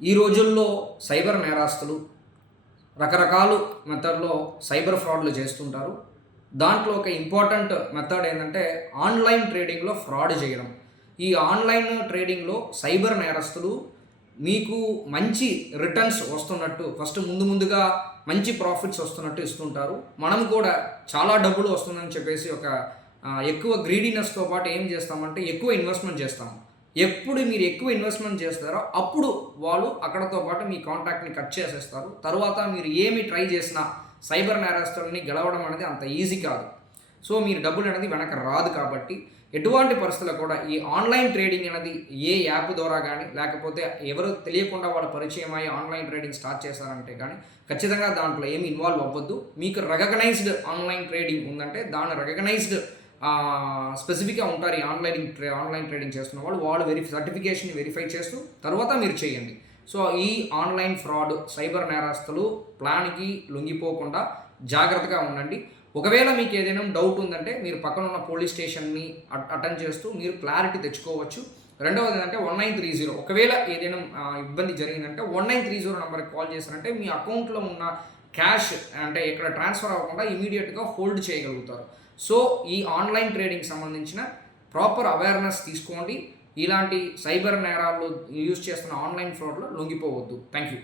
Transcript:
ఈ రోజుల్లో సైబర్ నేరాస్తులు రకరకాల మెథడ్లో సైబర్ ఫ్రాడ్లు చేస్తుంటారు. దాంట్లో ఒక ఇంపార్టెంట్ మెథడ్ ఏంటంటే ఆన్లైన్ ట్రేడింగ్లో ఫ్రాడ్ చేయడం. ఈ ఆన్లైన్ ట్రేడింగ్లో సైబర్ నేరస్తులు మీకు మంచి రిటర్న్స్ వస్తున్నట్టు ఫస్ట్ ముందు ముందుగా మంచి ప్రాఫిట్స్ వస్తున్నట్టు ఇస్తుంటారు. మనం కూడా చాలా డబ్బులు వస్తుందని చెప్పేసి ఒక ఎక్కువ గ్రీడీనెస్తో పాటు ఏం చేస్తామంటే ఎక్కువ ఇన్వెస్ట్మెంట్ చేస్తాము ఎప్పుడు మీరు ఎక్కువ ఇన్వెస్ట్మెంట్ చేస్తారో అప్పుడు వాళ్ళు అక్కడతో పాటు మీ కాంటాక్ట్ని కట్ చేసేస్తారు. తర్వాత మీరు ఏమి ట్రై చేసినా సైబర్ నేరస్తులని గెలవడం అనేది అంత ఈజీ కాదు. సో మీరు డబ్బులు అనేది వెనక రాదు కాబట్టి ఎటువంటి పరిస్థితుల్లో కూడా ఈ ఆన్లైన్ ట్రేడింగ్ అనేది ఏ యాప్ ద్వారా కానీ లేకపోతే ఎవరు తెలియకుండా వాళ్ళ పరిచయం అయ్యి ఆన్లైన్ ట్రేడింగ్ స్టార్ట్ చేశారంటే కానీ ఖచ్చితంగా దాంట్లో ఏమి ఇన్వాల్వ్ అవ్వద్దు. మీకు రికగ్నైజ్డ్ ఆన్లైన్ ట్రేడింగ్ ఉందంటే దాని రికగ్నైజ్డ్ స్పెసిఫిక్గా ఉంటారు ఈ ఆన్లైన్ ట్రే ఆన్లైన్ ట్రేడింగ్ చేస్తున్న వాళ్ళు వాళ్ళు వెరిఫై సర్టిఫికేషన్ వెరిఫై చేస్తూ తర్వాత మీరు చేయండి. సో ఈ ఆన్లైన్ ఫ్రాడ్ సైబర్ నేరస్తులు ప్లాన్కి లొంగిపోకుండా జాగ్రత్తగా ఉండండి. ఒకవేళ మీకు ఏదైనా డౌట్ ఉందంటే మీరు పక్కన ఉన్న పోలీస్ స్టేషన్ని అటెండ్ చేస్తూ మీరు క్లారిటీ తెచ్చుకోవచ్చు. రెండవది ఏంటంటే వన్ నైన్ త్రీ జీరో ఒకవేళ ఏదైనా ఇబ్బంది జరిగిందంటే వన్ నైన్ త్రీ జీరో నెంబర్కి కాల్ చేశారంటే మీ అకౌంట్లో ఉన్న క్యాష్ అంటే ఇక్కడ ట్రాన్స్ఫర్ అవ్వకుండా ఇమీడియట్గా హోల్డ్ చేయగలుగుతారు. సో ఈ ఆన్లైన్ ట్రేడింగ్ సంబంధించిన ప్రాపర్ అవేర్నెస్ తీసుకోండి. ఇలాంటి సైబర్ నేరాలు యూజ్ చేస్తున్న ఆన్లైన్ ఫ్రాడ్లో లొంగిపోవద్దు. Thank you